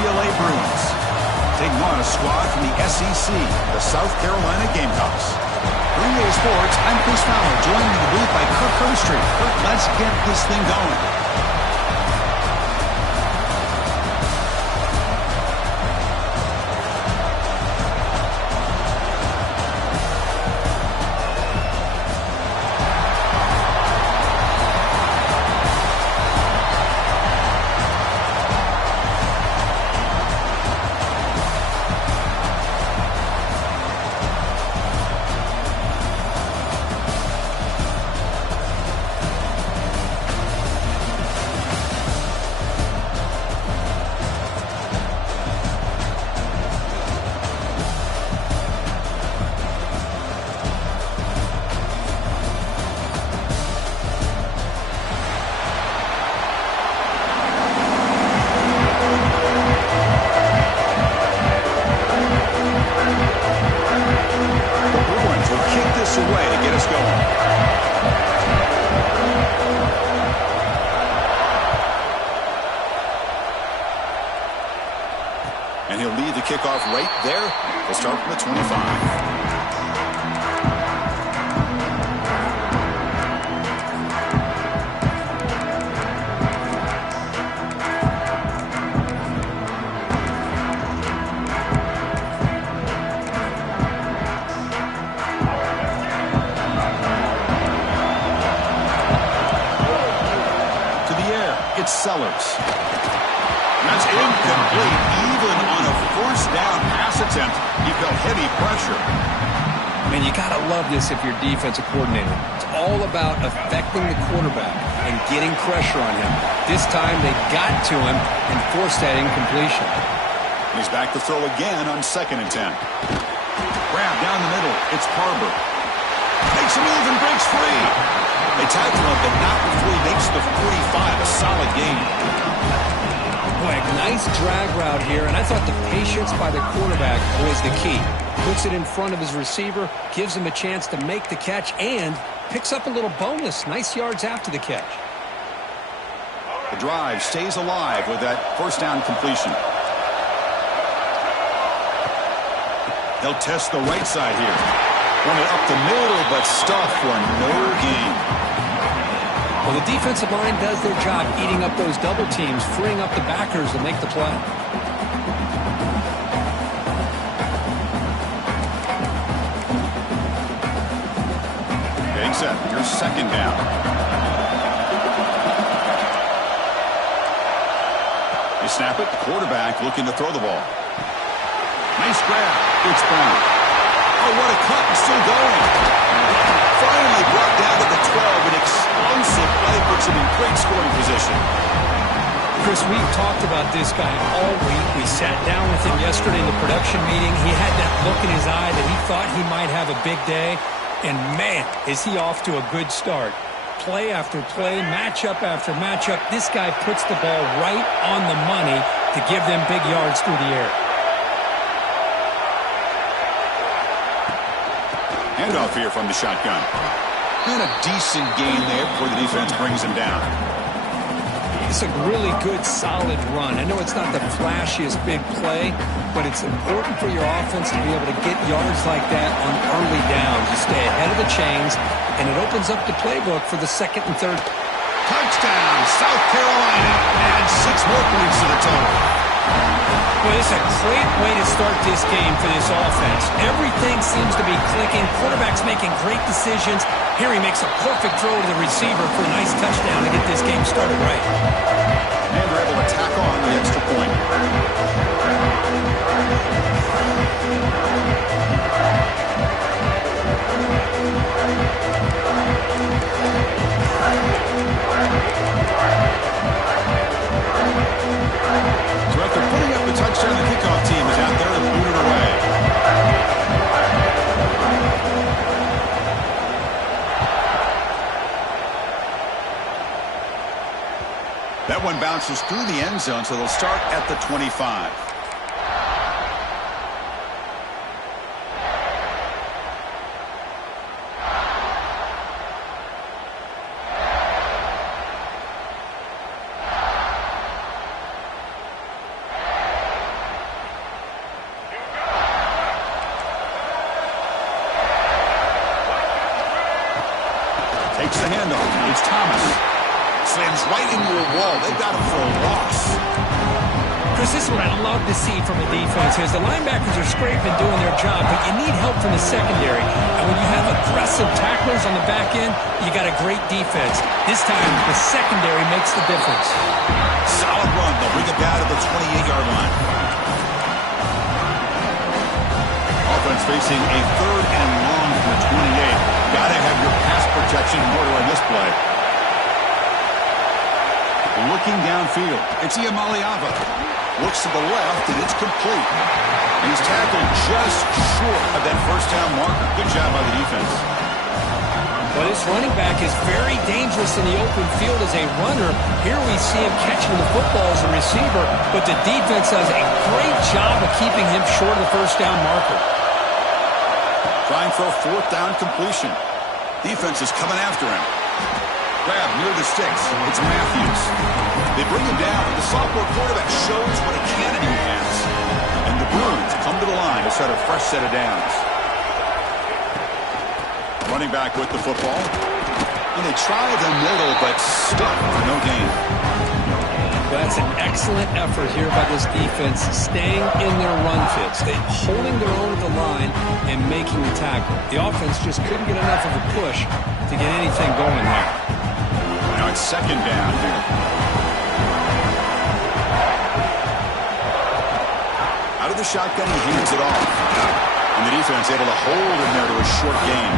UCLA Bruins, taking on a squad from the SEC, the South Carolina Gamecocks. Green Day Sports, I'm Chris Fowler, joined in the booth by Kirk Herbstreit. Kirk, let's get this thing going. Away to get us going. And he'll lead the kickoff right there. We'll start from the 25. It's Sellers. That's incomplete. Even on a forced down pass attempt, he felt heavy pressure. Man, you got to love this if you're defensive coordinator. It's all about affecting the quarterback and getting pressure on him. This time they got to him and forced that incompletion. He's back to throw again on 2nd and 10. Grab down the middle. It's Barber. Makes a move and breaks free. They tackle him, but not before he makes the 45. A solid game. Boy, a nice drag route here, and I thought the patience by the quarterback was the key. Puts it in front of his receiver, gives him a chance to make the catch, and picks up a little bonus. Nice yards after the catch. The drive stays alive with that first down completion. They'll test the right side here. Run it up the middle, but stuffed for no gain. Well, the defensive line does their job eating up those double teams, freeing up the backers to make the play. Getting set. Your 2nd down. You snap it. The quarterback looking to throw the ball. Nice grab. It's Brown. Oh, what a cut. It's still going. Finally brought down to the 12. An explosive play puts him in great scoring position. Chris, we've talked about this guy all week. We sat down with him yesterday in the production meeting. He had that look in his eye that he thought he might have a big day. And, man, is he off to a good start. Play after play, matchup after matchup. This guy puts the ball right on the money to give them big yards through the air. Handoff here from the shotgun. And a decent gain there before the defense brings him down. It's a really good, solid run. I know it's not the flashiest big play, but it's important for your offense to be able to get yards like that on early downs. You stay ahead of the chains, and it opens up the playbook for the 2nd and 3rd. Touchdown, South Carolina. And 6 more points to the total. Well, it's a great way to start this game for this offense. Everything seems to be clicking. Quarterback's making great decisions. Here he makes a perfect throw to the receiver for a nice touchdown to get this game started right. And they're able to tack on the extra point. So after putting up the touchdown, the kickoff team is out there to boot it away. That one bounces through the end zone, so they'll start at the 25. Slams right into a wall. They've got him for a loss. Chris, this is what I love to see from a defense is the linebackers are scraping, doing their job, but you need help from the secondary. And when you have aggressive tacklers on the back end, you got a great defense. This time, the secondary makes the difference. Solid run. They'll bring it down to the 28-yard line. Offense facing a 3rd and long from the 28. Got to have your pass protection in order on this play. Looking downfield, it's Iamaleava. Looks to the left, and it's complete. And he's tackled just short of that first down marker. Good job by the defense. Well, this running back is very dangerous in the open field as a runner. Here we see him catching the football as a receiver, but the defense does a great job of keeping him short of the first down marker. Trying for a 4th down completion. Defense is coming after him. Grab near the sticks. It's Matthews. They bring him down. The sophomore quarterback shows what a cannon he has. And the Bruins come to the line to start a fresh set of downs. Running back with the football. And they try the middle, but stuck for no gain. That's an excellent effort here by this defense, staying in their run fits. They're holding their own at the line and making the tackle. The offense just couldn't get enough of a push to get anything going there. Now it's 2nd down here. Out of the shotgun, he hands it off. And the defense able to hold him there to a short gain.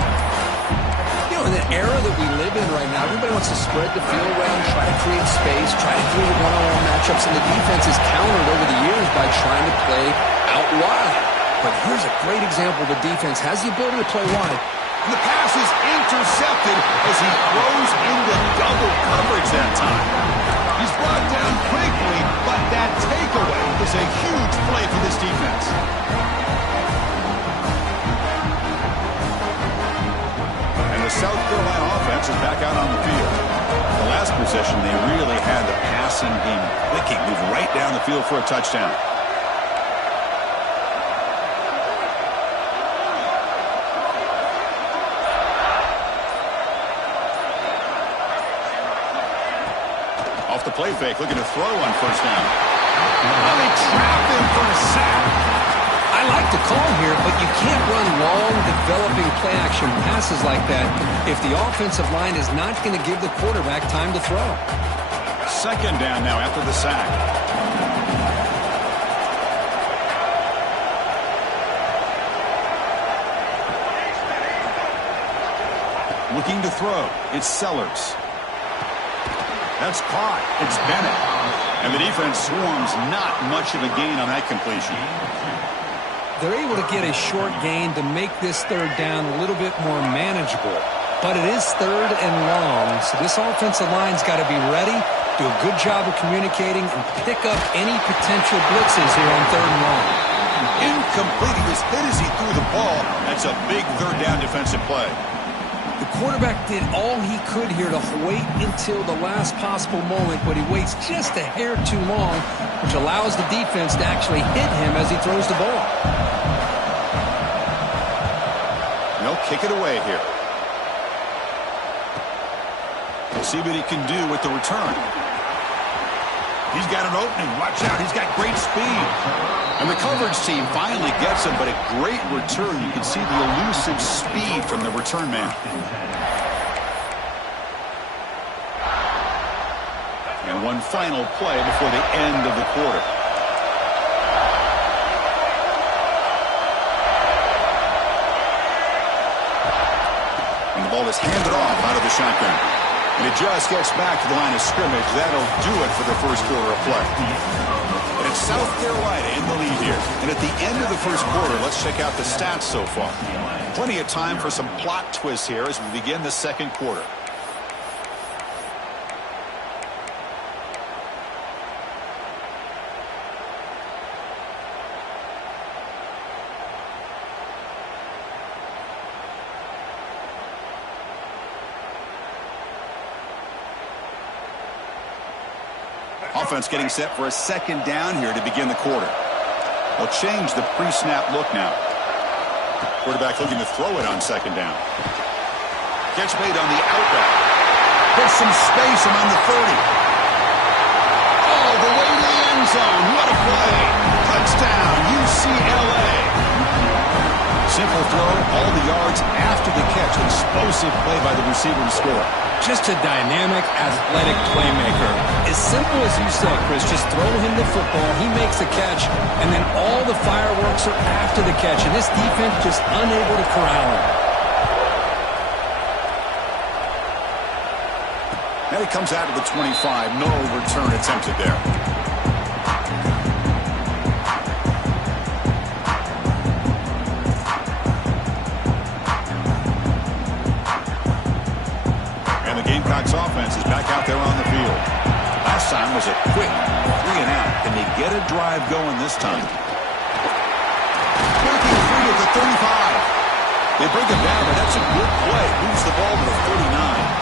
You know, in the era that we live in right now, everybody wants to spread the field around, try to create space, try to create one-on-one matchups, and the defense is countered over the years by trying to play out wide. But here's a great example. The defense has the ability to play wide. The pass is intercepted as he throws into double coverage that time. He's brought down quickly, but that takeaway is a huge play for this defense. And the South Carolina offense is back out on the field. The last possession, they really had the passing game clicking, move right down the field for a touchdown. Off the play fake, looking to throw on first down. Well, they trap him for a sack. I like the call here, but you can't run long, developing play-action passes like that if the offensive line is not going to give the quarterback time to throw. 2nd down now after the sack. Looking to throw. It's Sellers. That's caught. It's Bennett. And the defense swarms not much of a gain on that completion. They're able to get a short gain to make this 3rd down a little bit more manageable. But it is 3rd and long, so this offensive line's got to be ready, do a good job of communicating, and pick up any potential blitzes here on 3rd and long. Incomplete. He was hit as he threw the ball. That's a big 3rd down defensive play. The quarterback did all he could here to wait until the last possible moment, but he waits just a hair too long, which allows the defense to actually hit him as he throws the ball. They'll kick it away here. We'll see what he can do with the return. He's got an opening. Watch out. He's got great speed. And the coverage team finally gets him, but a great return. You can see the elusive speed from the return man. And one final play before the end of the quarter. And the ball is handed off out of the shotgun. And it just gets back to the line of scrimmage. That'll do it for the first quarter of play. And it's South Carolina in the lead here. And at the end of the first quarter, let's check out the stats so far. Plenty of time for some plot twists here as we begin the second quarter. Offense getting set for a 2nd down here to begin the quarter. They'll change the pre-snap look now. Quarterback looking to throw it on 2nd down. Catch made on the out route. Gets some space around the 30. All the way to the end zone. What a play. Touchdown, UCLA. Simple throw, all the yards after the catch. Explosive play by the receiver to score. Just a dynamic, athletic playmaker. As simple as you said, Chris, just throw him the football, he makes a catch, and then all the fireworks are after the catch, and this defense just unable to corral him. And he comes out to the 25. No return attempted there. And the Gamecocks offense is back out there on the field. Last time was a quick 3 and out. Can they get a drive going this time? Breaking free at the 35. They bring it down, and that's a good play. Moves the ball to the 39.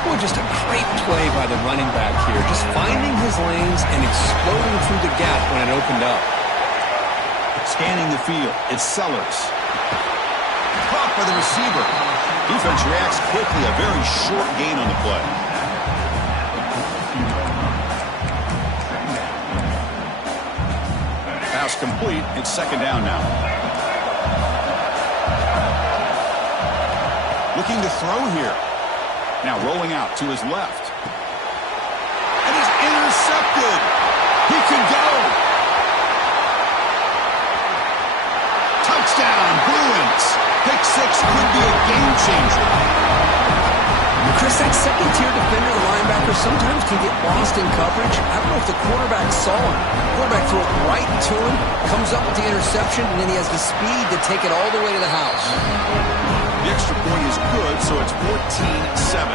Boy, just a great play by the running back here. Just finding his lanes and exploding through the gap when it opened up. Scanning the field, it's Sellers. Caught by the receiver. Defense reacts quickly, a very short gain on the play. Pass complete, it's second down now. Looking to throw here. Now rolling out to his left. And he's intercepted. He can go. Touchdown, Bruins. Pick six could be a game changer. Chris, that second-tier defender, the linebacker, sometimes can get lost in coverage. I don't know if the quarterback saw him. The quarterback threw it right to him, comes up with the interception, and then he has the speed to take it all the way to the house. The extra point is good, so it's 14-7.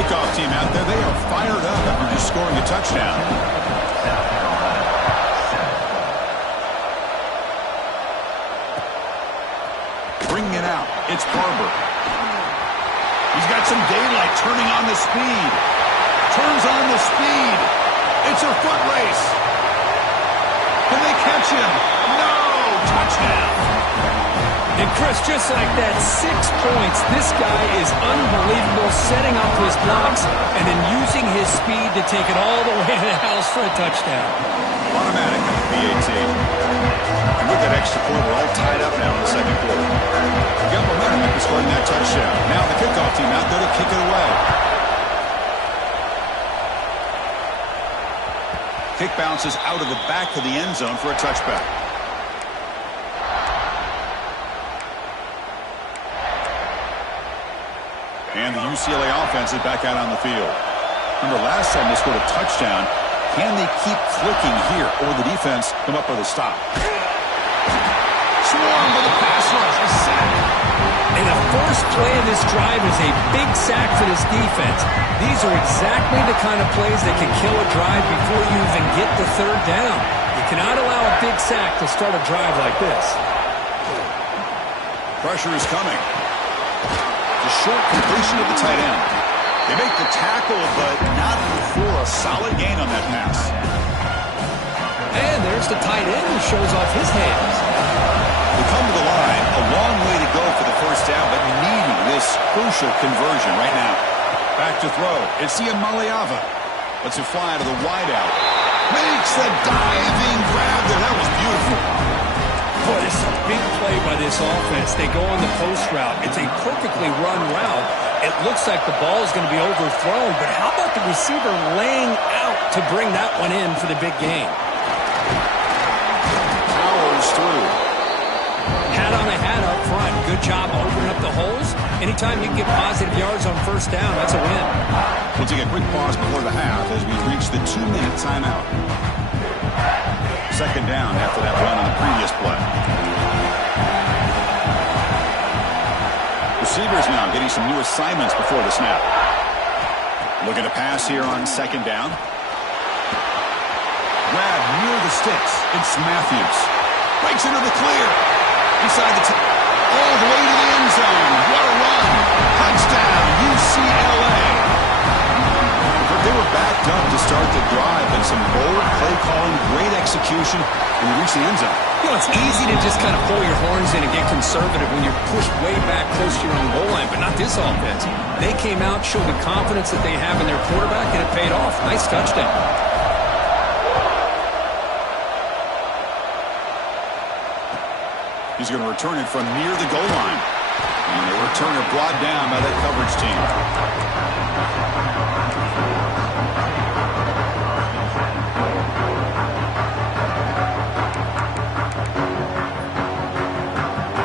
Kickoff team out there, they are fired up after just scoring a touchdown. Bringing it out, it's Barber. He's got some daylight, turning on the speed. Turns on the speed. It's a foot race. Can they catch him? No! Touchdown. And Chris, just like that, 6 points. This guy is unbelievable, setting up his blocks and then using his speed to take it all the way to the house for a touchdown. Automatic on the PAT. And with that extra point, we're all tied up now in the second quarter. Got momentum after scoring that touchdown. Now the kickoff team out there to kick it away. Kick bounces out of the back of the end zone for a touchback. And the UCLA offense is back out on the field. Remember, last time they scored a touchdown. Can they keep clicking here, or will the defense come up with a stop? Swarm with a pass rush, a sack. And the first play of this drive is a big sack for this defense. These are exactly the kind of plays that can kill a drive before you even get the third down. You cannot allow a big sack to start a drive like this. Pressure is coming. The short completion of the tight end. They make the tackle, but not before a solid gain on that pass. And there's the tight end who shows off his hands. They come to the line, a long way to go for the first down, but needing this crucial conversion right now. Back to throw. It's Maliava. Lets it fly to the wideout. Makes the diving grab there. That was beautiful. Boy, this is a big play by this offense. They go on the post route. It's a perfectly run route. It looks like the ball is going to be overthrown, but how about the receiver laying out to bring that one in for the big game? Powers through. Hat on a hat up front. Good job opening up the holes. Anytime you can get positive yards on first down, that's a win. We'll take a quick pause before the half as we reach the 2-minute timeout. Second down after that run on the previous play. Receivers now getting some new assignments before the snap. Looking to pass here on second down. Grab near the sticks. It's Matthews. Breaks into the clear. Inside the all the way to the end zone. What a run. Touchdown, UCLA. They were back picked up to start the drive, and some bold play calling, great execution, and we reach the end zone. You know, it's easy to just kind of pull your horns in and get conservative when you're pushed way back close to your own goal line, but not this offense. They came out, showed the confidence that they have in their quarterback, and it paid off. Nice touchdown. He's going to return it from near the goal line. And the returner brought down by that coverage team.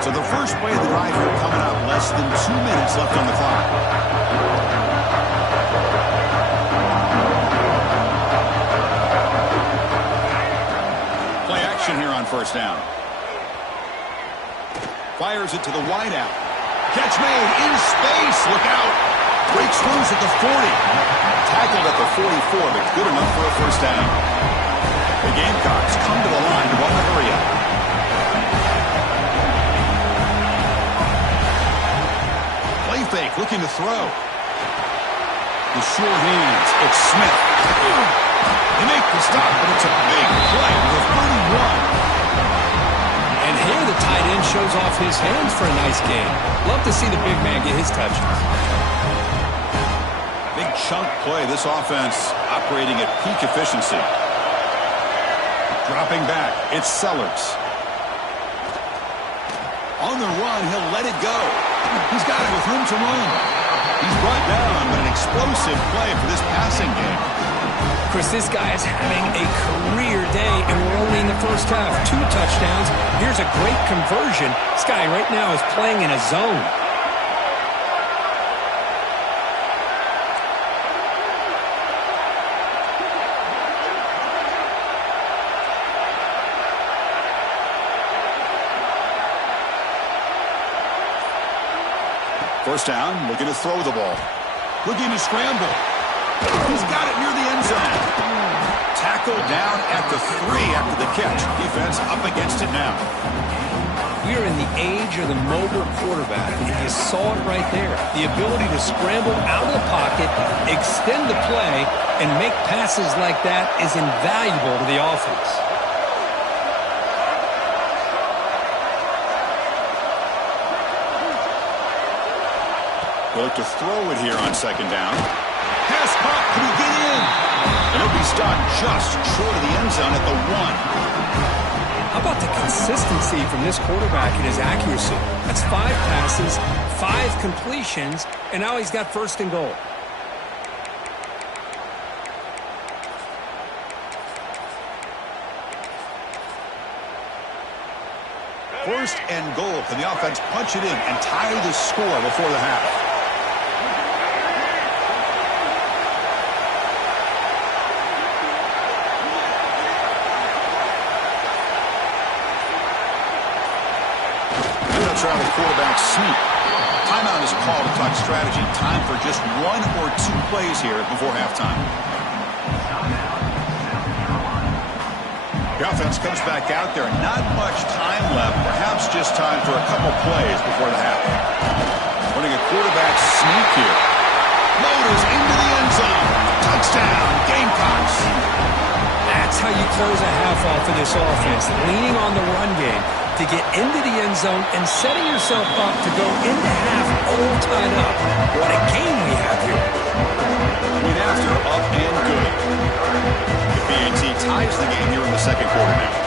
So the first play of the drive here coming up, less than 2 minutes left on the clock. Play action here on first down. Fires it to the wideout. Catch made in space. Look out. Breaks loose at the 40. Tackled at the 44, but good enough for a first down. The Gamecocks come to the line to run the hurry up. Play fake, looking to throw. The short hands. It's Smith. They make the stop, but it's a big play with 31. And here the tight end shows off his hands for a nice game. Love to see the big man get his touches. Big chunk play. This offense operating at peak efficiency. Dropping back. It's Sellers. On the run, he'll let it go. He's got it with room to run. He's brought down, but an explosive play for this passing game. Chris, this guy is having a career day, and we're only in the first half. 2 touchdowns. Here's a great conversion. This guy right now is playing in a zone. First down, looking to throw the ball. Looking to scramble. He's got it near the end zone. Tackled down at the 3 after the catch. Defense up against it now. We are in the age of the mobile quarterback, and you saw it right there. The ability to scramble out of the pocket, extend the play, and make passes like that is invaluable to the offense. They look to throw it here on second down. Pass caught. Can he get in? And he'll be stopped just short of the end zone at the 1. How about the consistency from this quarterback and his accuracy? That's 5 passes, 5 completions, and now he's got first and goal. First and goal. Can the offense punch it in and tie the score before the half? Try the quarterback sneak. Timeout is called to talk strategy. Time for just 1 or 2 plays here before halftime. The offense comes back out there. Not much time left. Perhaps just time for a couple plays before the half. Running a quarterback sneak here. Motors into the end zone. Touchdown, Gamecocks. That's how you close a half off of this offense. Leaning on the run game to get into the end zone and setting yourself up to go into half all tied up. What a game we have here. Point after, up and good. The BAT ties the game here in the second quarter now.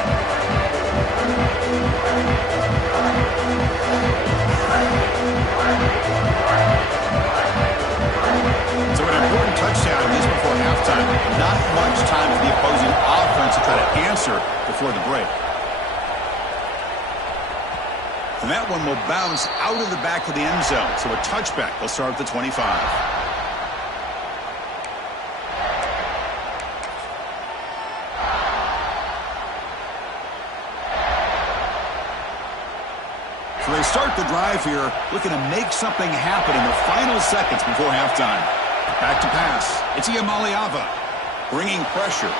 So an important touchdown is before halftime. Not much time for the opposing offense to try to answer before the break. And that one will bounce out of the back of the end zone. So a touchback. They'll start at the 25. So they start the drive here, looking to make something happen in the final seconds before halftime. Back to pass. It's Iamaleava bringing pressure.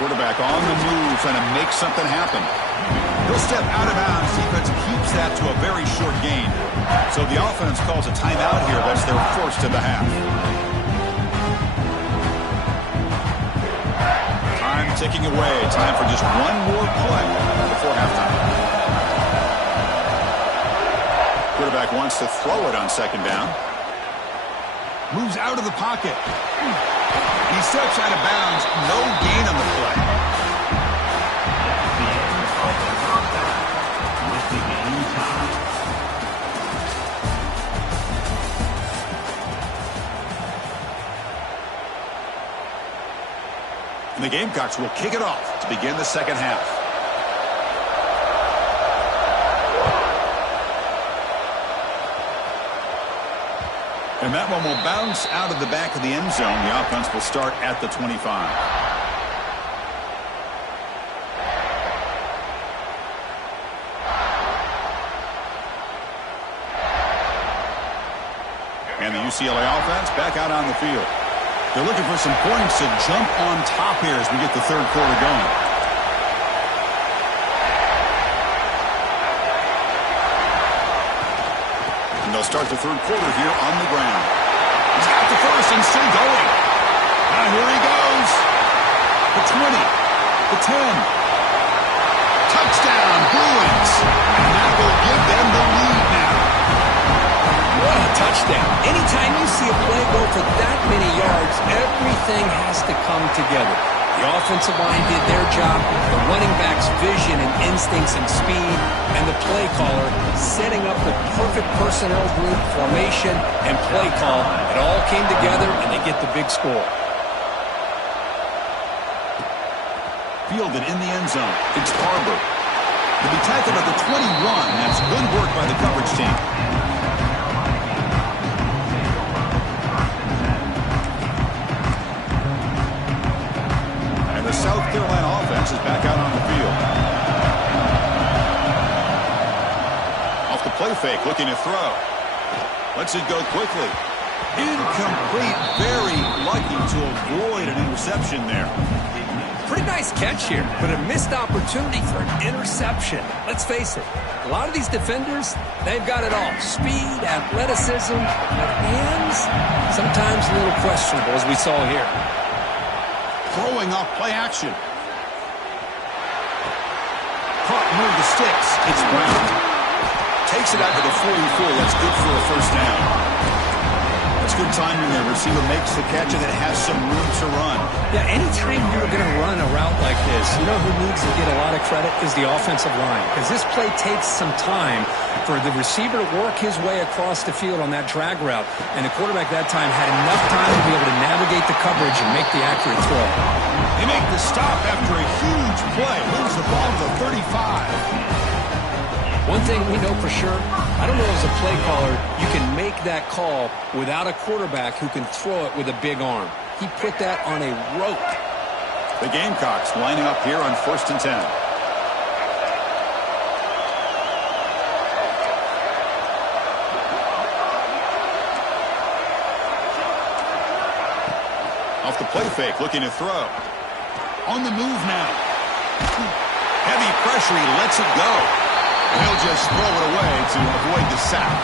Quarterback on the move, trying to make something happen. He'll step out of bounds. Defense keeps that to a very short gain. So the offense calls a timeout here. That's their first of the half. Ticking away. Time for just one more play before halftime. Quarterback wants to throw it on second down. Moves out of the pocket. He steps out of bounds. No gain on the play. And the Gamecocks will kick it off to begin the second half. And that one will bounce out of the back of the end zone. The offense will start at the 25. And the UCLA offense back out on the field. They're looking for some points to jump on top here as we get the third quarter going. And they'll start the third quarter here on the ground. He's got the first and still going. And here he goes. The 20, the 10. Touchdown, Bruins. And that will give them the lead now. What a touchdown. Anytime you see a play go for that many yards, everything has to come together. The offensive line did their job, the running back's vision and instincts and speed, and the play caller setting up the perfect personnel group, formation, and play call. It all came together, and they get the big score. Fielded in the end zone. It's Barber. He'll be tackled at the 21. That's good work by the coverage team. South Carolina offense is back out on the field. Off the play fake, looking to throw. Lets it go quickly. Incomplete, very lucky to avoid an interception there. Pretty nice catch here, but a missed opportunity for an interception. Let's face it, a lot of these defenders, they've got it all. Speed, athleticism, but hands, sometimes a little questionable, as we saw here. Throwing off play action. Caught near the sticks. It's Brown. Takes it out to the 44. That's good for a first down. That's good timing there. Receiver makes the catch and it has some room to run. Yeah, anytime you're going to run a route like this, you know who needs to get a lot of credit is the offensive line. Because this play takes some time for the receiver to work his way across the field on that drag route. And the quarterback that time had enough time to be able to navigate the coverage and make the accurate throw. They make the stop after a huge play. Moves the ball to the 35. One thing we know for sure, I don't know as a play caller, you can make that call without a quarterback who can throw it with a big arm. He put that on a rope. The Gamecocks lining up here on 1st and 10. Off the play fake, looking to throw. On the move now. Heavy pressure, he lets it go. He'll just throw it away to avoid the sack.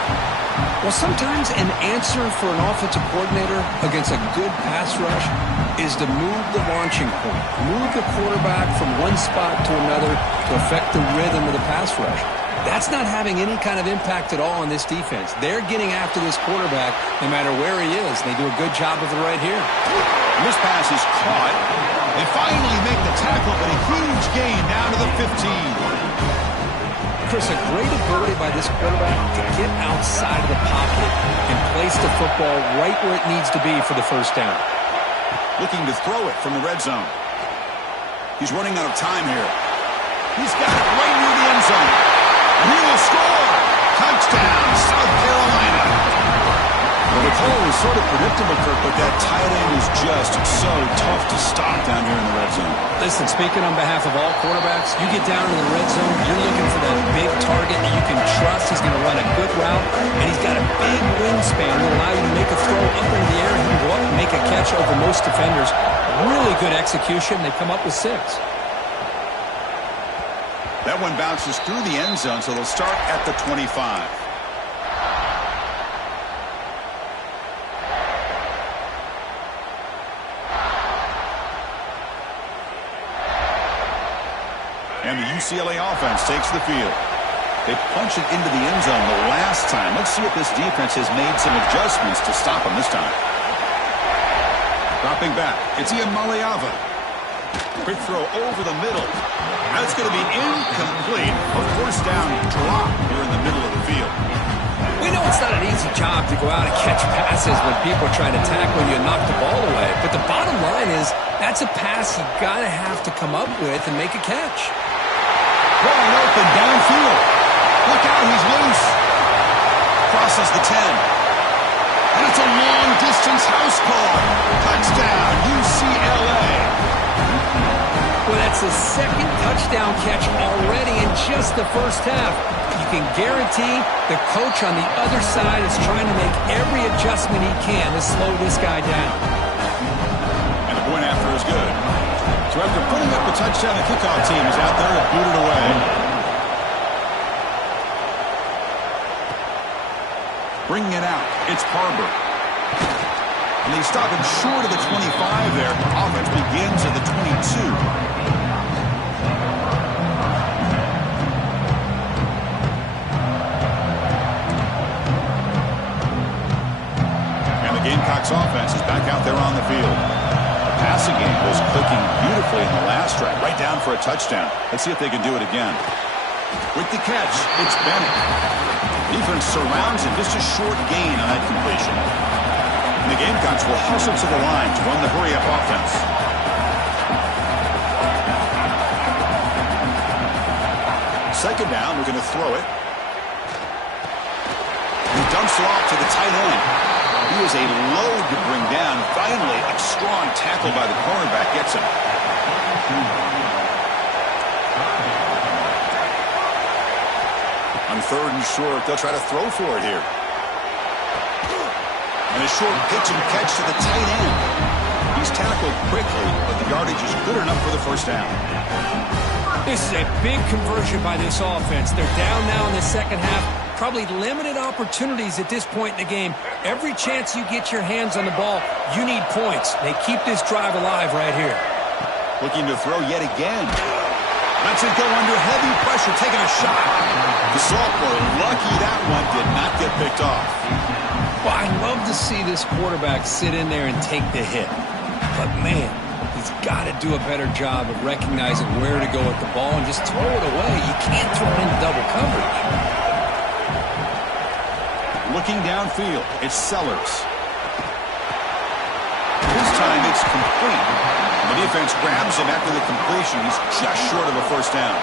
Well, sometimes an answer for an offensive coordinator against a good pass rush is to move the launching point. Move the quarterback from one spot to another to affect the rhythm of the pass rush. That's not having any kind of impact at all on this defense. They're getting after this quarterback no matter where he is. They do a good job of it right here. And this pass is caught. They finally make the tackle, but a huge gain down to the 15. Chris, a great ability by this quarterback to get outside of the pocket and place the football right where it needs to be for the first down. Looking to throw it from the red zone. He's running out of time here. He's got it right near the end zone. And he will score. Touchdown, South Carolina. Well, the call was sort of predictable, Kirk, but that tight end is just so tough to stop down here in the red zone. Listen, speaking on behalf of all quarterbacks, you get down in the red zone, you're looking for that big target that you can trust. He's going to run a good route, and he's got a big wingspan that will allow you to make a throw up into the air. He can go up and make a catch over most defenders. Really good execution. They come up with 6. That one bounces through the end zone, so they'll start at the 25. And the UCLA offense takes the field. They punch it into the end zone the last time. Let's see if this defense has made some adjustments to stop them this time. Dropping back, it's Iamaleava. Quick throw over the middle. That's going to be incomplete. A first down drop here in the middle of the field. We know it's not an easy job to go out and catch passes when people are trying to tackle you and knock the ball away. But the bottom line is that's a pass you got to have to come up with and make a catch. Wide open downfield. Look out, he's loose. Crosses the 10. And it's a long-distance house call. Touchdown, UCLA. Well, that's the second touchdown catch already in just the first half. You can guarantee the coach on the other side is trying to make every adjustment he can to slow this guy down. And the point after is good. So after putting up the touchdown, the kickoff team is out there to boot it away. Bringing it out, it's Harbor. And they stop it short of the 25 there. Offense begins at the 22. Gamecocks offense is back out there on the field. The passing game was clicking beautifully in the last drive, right down for a touchdown. Let's see if they can do it again. With the catch, it's Bennett. Defense surrounds him, just a short gain on that completion. And the Gamecocks will hustle to the line to run the hurry-up offense. Second down, we're going to throw it. He dumps it off to the tight end. He is a load to bring down. Finally, a strong tackle by the cornerback gets him. On third and short, they'll try to throw for it here. And a short pitch and catch to the tight end. He's tackled quickly, but the yardage is good enough for the first down. This is a big conversion by this offense. They're down now in the second half. Probably limited opportunities at this point in the game. Every chance you get your hands on the ball, you need points. They keep this drive alive right here. Looking to throw yet again. Lets it go under heavy pressure, taking a shot. The sophomore, lucky that one did not get picked off. Well, I love to see this quarterback sit in there and take the hit. But, man, he's got to do a better job of recognizing where to go with the ball and just throw it away. You can't throw it into double coverage. Looking downfield, it's Sellers. This time it's complete. The defense grabs him after the completion. He's just short of a first down.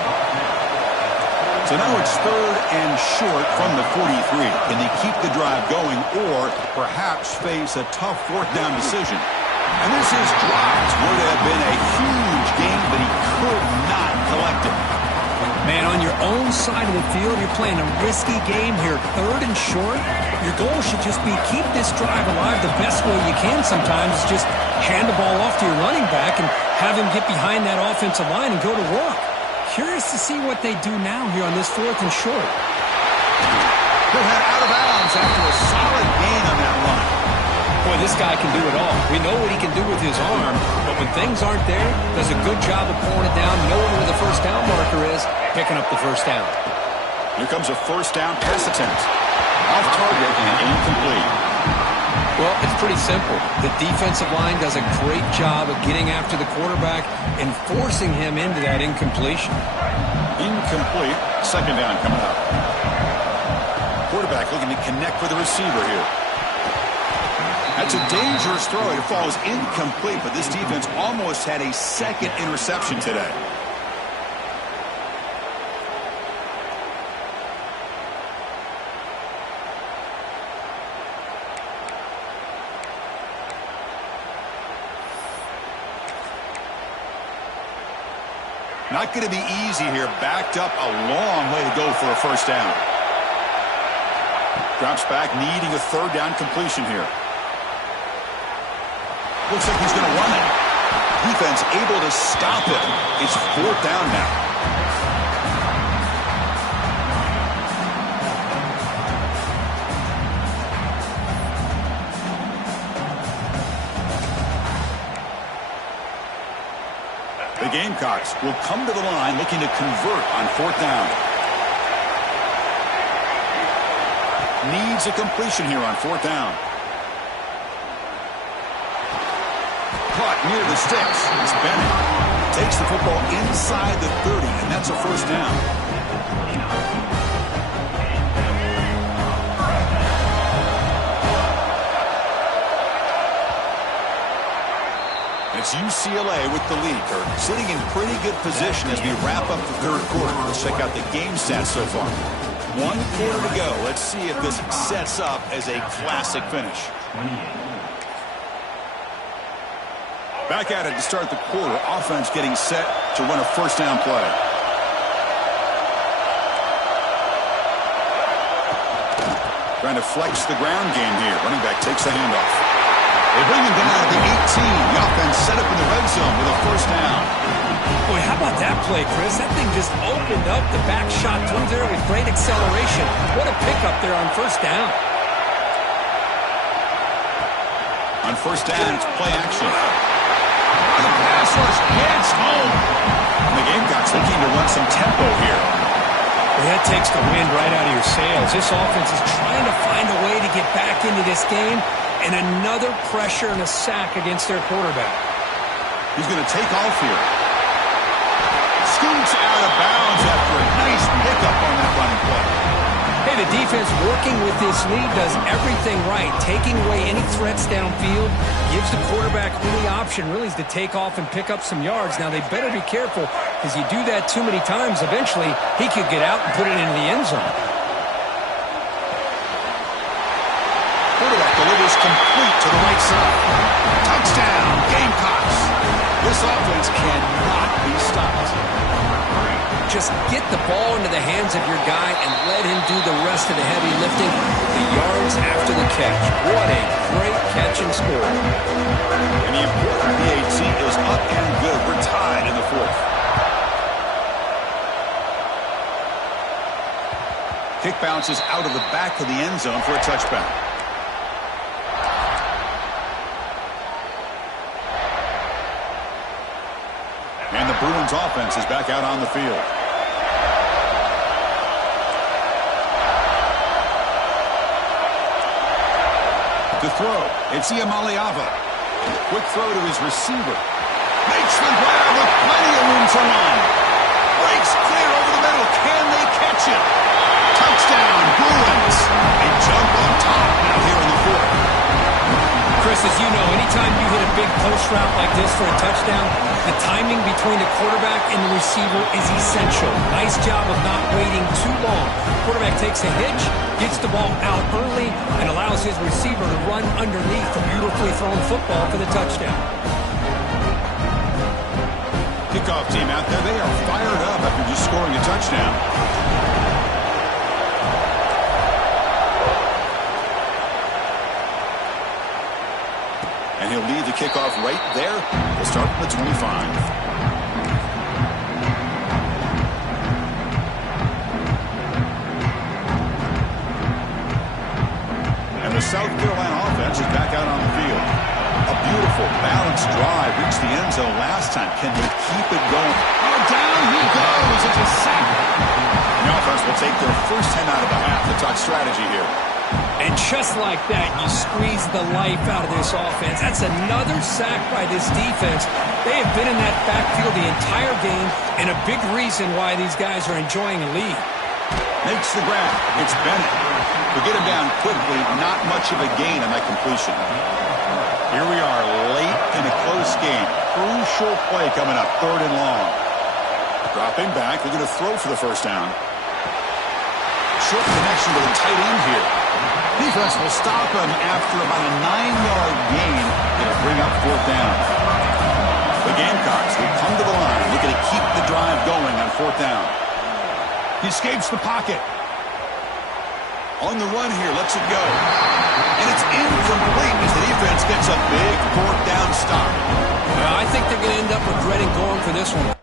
So now it's third and short from the 43. Can they keep the drive going or perhaps face a tough fourth down decision? And this is dropped. Would have been a huge game, but he could not collect it. Man, on your own side of the field, you're playing a risky game here. Third and short, your goal should just be keep this drive alive the best way you can sometimes. Is just hand the ball off to your running back and have him get behind that offensive line and go to work. Curious to see what they do now here on this fourth and short. He'll head out of bounds after a solid gain on that run. Boy, this guy can do it all. We know what he can do with his arm, but when things aren't there, does a good job of pulling it down, knowing where the first down marker is, picking up the first down. Here comes a first down pass attempt. Off target and incomplete. Well, it's pretty simple. The defensive line does a great job of getting after the quarterback and forcing him into that incompletion. Incomplete. Second down coming up. Quarterback looking to connect with the receiver here. That's a dangerous throw. It falls incomplete, but this defense almost had a second interception today. Not going to be easy here. Backed up a long way to go for a first down. Drops back, needing a third down completion here. Looks like he's going to run it. Defense able to stop it. It's fourth down now. The Gamecocks will come to the line looking to convert on 4th down. Needs a completion here on 4th down. Caught near the sticks. It's Bennett. Takes the football inside the 30, and that's a 1st down. It's UCLA with the lead, Kurt. Sitting in pretty good position as we wrap up the 3rd quarter. Let's check out the game stats so far. 1 quarter to go. Let's see if this sets up as a classic finish. Back at it to start the quarter. Offense getting set to run a 1st down play. Trying to flex the ground game here. Running back takes the handoff. They bring him down at the 18. The offense set up in the red zone with a 1st down. Boy, how about that play, Chris? That thing just opened up the back shot through there with great acceleration. What a pickup there on 1st down. On 1st down, it's play action. The pass rush gets home. And the Gamecocks looking to run some tempo here. Well, that takes the wind right out of your sails. This offense is trying to find a way to get back into this game, and another pressure and a sack against their quarterback. He's going to take off here. Scoots out of bounds after a nice pickup on that running play. Hey, the defense working with this lead does everything right. Taking away any threats downfield gives the quarterback only option really is to take off and pick up some yards. Now, they better be careful because you do that too many times, eventually he could get out and put it into the end zone. Quarterback delivers complete to the right side. Touchdown, Gamecocks. This offense cannot be stopped. Just get the ball into the hands of your guy and let him do the rest of the heavy lifting. The yards after the catch. What a great catch and score. And the important PAT is up and good. We're tied in the 4th. Kick bounces out of the back of the end zone for a touchback. And the Bruins offense is back out on the field. To throw, it's Iamaleava. Quick throw to his receiver. Makes the grab with plenty of room to run. Breaks clear over the middle. Can they catch it? Touchdown, Bruins. They jump on top now here in the 4th. Chris, as you know, anytime you hit a big post route like this for a touchdown, the timing between the quarterback and the receiver is essential. Nice job of not waiting too long. Quarterback takes a hitch, gets the ball out early, and allows his receiver to run underneath the beautifully thrown football for the touchdown. Kickoff team out there, they are fired up after just scoring a touchdown. And he'll lead the kickoff right there. We'll start from the 25. And the South Carolina offense is back out on the field. A beautiful, balanced drive reached the end zone last time. Can they keep it going? Oh, down he goes. It's a sack. The offense will take their first 10 out of the half to talk strategy here. And just like that, you squeeze the life out of this offense. That's another sack by this defense. They have been in that backfield the entire game, and a big reason why these guys are enjoying a lead. Makes the grab. It's Bennett. To get him down quickly, not much of a gain on that completion. Here we are late in a close game. Crucial play coming up, 3rd and long. Dropping back, looking to throw for the 1st down. Short connection to the tight end here. Defense will stop him after about a 9-yard gain. It'll bring up 4th down. The Gamecocks will come to the line, looking to keep the drive going on 4th down. He escapes the pocket. On the run here, lets it go. And it's incomplete as the defense gets a big 4th down stop. Well, I think they're going to end up regretting going for this one.